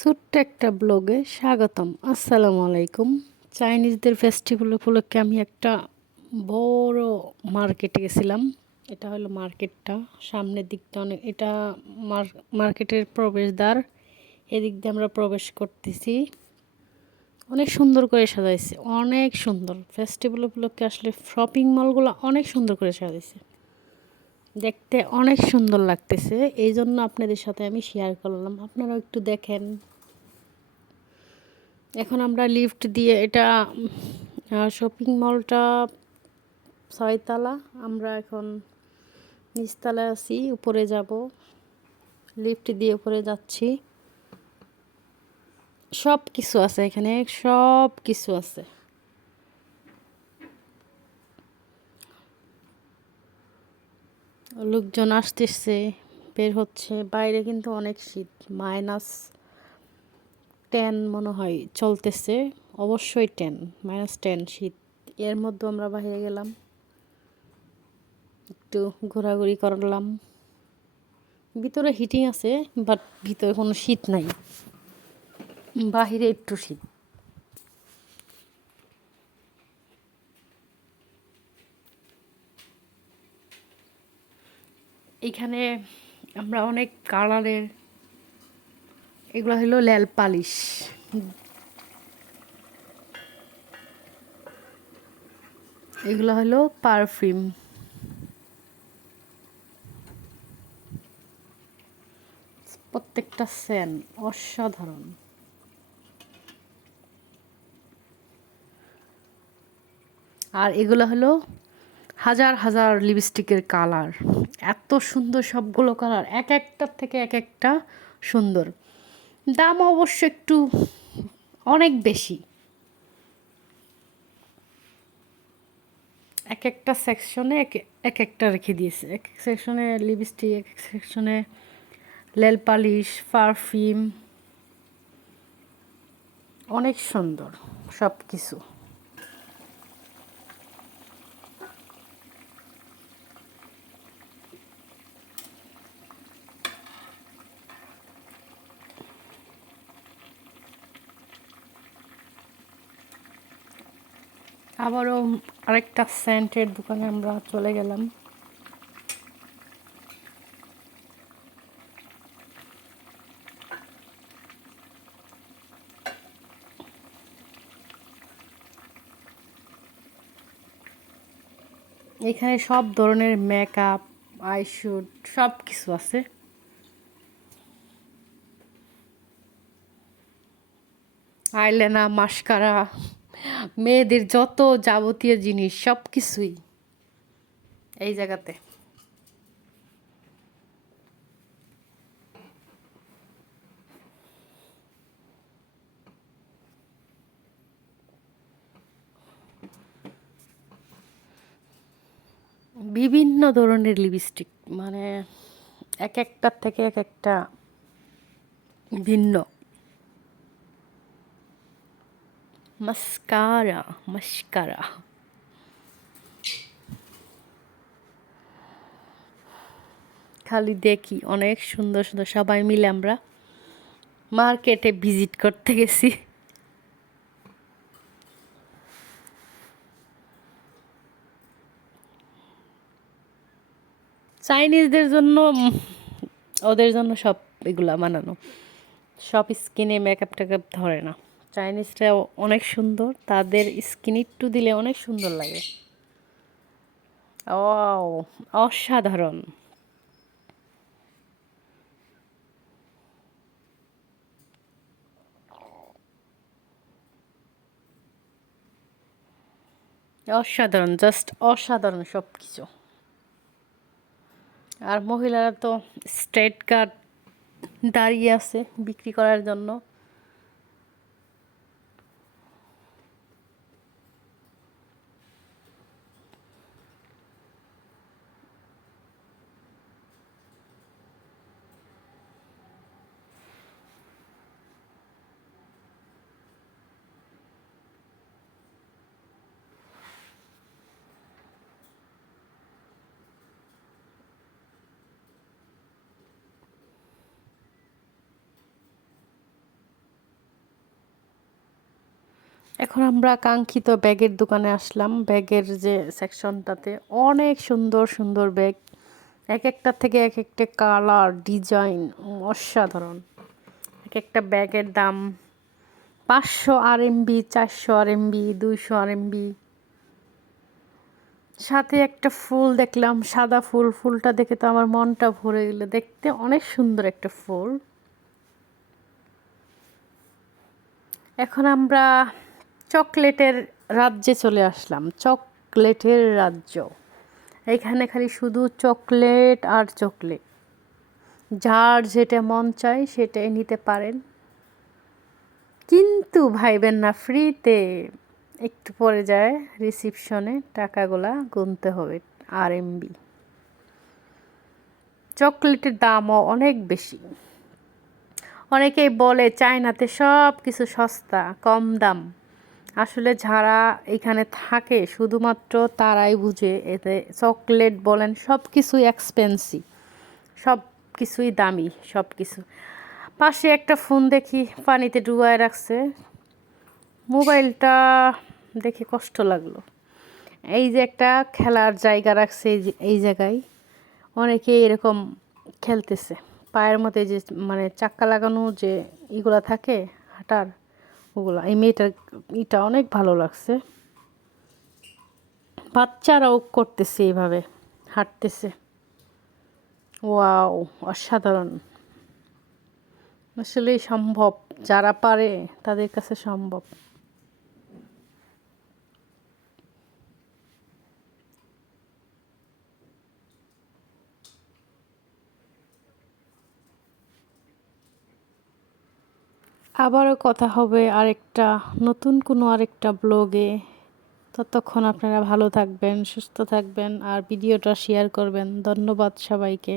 ছোট্ট একটা ব্লগে স্বাগতম। আসসালামু আলাইকুম। চাইনিজদের ফেস্টিভ্যাল উপলক্ষে আমি একটা বড় মার্কেটে গেছিলাম। এটা হলো মার্কেটটা সামনের দিকটা অনেক এটা মার্কেটের প্রবেশদ্বার। এদিক দিয়ে আমরা প্রবেশ করতেছি। অনেক সুন্দর করে সাজাইছে। অনেক সুন্দর। ফেস্টিভ্যাল উপলক্ষে আসলে শপিং মলগুলো অনেক সুন্দর করে সাজাইছে। দেখতে অনেক সুন্দর লাগতেছে। এই জন্য আপনাদের সাথে আমি শেয়ার করলাম। আপনারাও একটু দেখেন। এখন আমরা লিফট দিয়ে এটা শপিং মলটা ছয়তলা। আমরা এখন নিচতলায় আছি, উপরে যাব। লিফট দিয়ে উপরে যাচ্ছি। সব কিছু আছে এখানে সব কিছু আছে। লোকজন আসতেছে, বের হচ্ছে। বাইরে কিন্তু অনেক শীত, মাইনাস টেন মনে হয় চলতেছে। অবশ্যই টেন মাইনাস টেন শীত। এর মধ্যে আমরা বাইরে গেলাম। একটু ঘোরাঘুরি করলাম। ভিতরে হিটিং আছে বাট ভিতরে কোনো শীত নাই। বাহিরে একটু শীত। এখানে আমরা অনেক কালারের, এগুলো হলো ল্যাল পালিশ। এগুলো হলো পারফিউম। প্রত্যেকটা সেন অসাধারণ। আর এগুলো হলো হাজার হাজার লিপস্টিকের কালার এত সুন্দর সবগুলো কালার এক একটার থেকে এক একটা সুন্দর। দাম অবশ্য একটু অনেক বেশি। এক একটা সেকশনে এক এক একটা রেখে দিয়েছে। এক এক সেকশনে লিপস্টিক এক এক সেকশনে লেল পালিশ পারফিউম অনেক সুন্দর সব কিছু আবারও আরেকটা সেন্টের দোকানে আমরা চলে গেলাম। এখানে সব ধরনের মেকআপ আইশুট সব কিছু আছে। আইলেনা মাস্কারা মেয়েদের যত যাবতীয় জিনিস, সব কিছুই এই জায়গাতে। বিভিন্ন ধরনের লিপস্টিক মানে এক একটার থেকে এক একটা ভিন্ন। মাস্কারা মাস্কারা খালি দেখি অনেক সুন্দর সুন্দর। সবাই মিলে আমরা মার্কেটে ভিজিট করতে গেছি। চাইনিজদের জন্য, ওদের জন্য সব এগুলা বানানো। সব স্কিনে মেকআপ টেকআপ ধরে না। চাইনিজটা অনেক সুন্দর, তাদের স্কিন একটু দিলে অনেক সুন্দর লাগে। ও অসাধারণ। অসাধারণ জাস্ট অসাধারণ সব কিছু আর মহিলারা তো স্ট্রেট কার্ড দাঁড়িয়ে আছে বিক্রি করার জন্য। এখন আমরা কাঙ্ক্ষিত ব্যাগের দোকানে আসলাম। ব্যাগের যে সেকশনটাতে অনেক সুন্দর সুন্দর ব্যাগ। এক একটা থেকে এক একটা কালার ডিজাইন অসাধারণ। এক একটা ব্যাগের দাম পাঁচশো আর এমবি চারশো আর এমবি দুইশো আর এমবি সাথে একটা ফুল দেখলাম, সাদা ফুল। ফুলটা দেখে তো আমার মনটা ভরে গেল। দেখতে অনেক সুন্দর একটা ফুল। এখন আমরা চকলেটের রাজ্যে চলে আসলাম। চকলেটের রাজ্য। এখানে খালি শুধু চকলেট আর চকলেট। যার যেটা মন চায় সেটাই নিতে পারেন। কিন্তু ভাইবেন না, ফ্রিতে একটু পরে যায় রিসিপশনে, টাকাগুলা গুনতে হবে আর এমবি চকলেটের দামও অনেক বেশি। অনেকেই বলে, চায়নাতে সব কিছু সস্তা, কম দাম। আসলে যারা এখানে থাকে, শুধুমাত্র তারাই বুঝে, এতে চকলেট বলেন সব কিছুই এক্সপেন্সিভ সব কিছুই দামি সব কিছু পাশে একটা ফোন দেখি, পানিতে ডুবায় রাখছে। মোবাইলটা দেখে কষ্ট লাগল। এই যে একটা খেলার জায়গা রাখছে এই জায়গায়। অনেকে এরকম খেলতেছে। পায়ের মধ্যে যে মানে চাক্কা লাগানো যে ইগুলা থাকে, হাঁটার। ওগুলো এই মেয়েটার এটা অনেক ভালো লাগছে। বাচ্চারাও করতেছে এইভাবে হাঁটতেছে। ওয়াও, অসাধারণ। আসলেই সম্ভব, যারা পারে তাদের কাছে সম্ভব। আবারও কথা হবে আরেকটা, নতুন কোনো আরেকটা ব্লগে। ততক্ষণ আপনারা ভালো থাকবেন, সুস্থ থাকবেন, আর ভিডিওটা শেয়ার করবেন। ধন্যবাদ সবাইকে।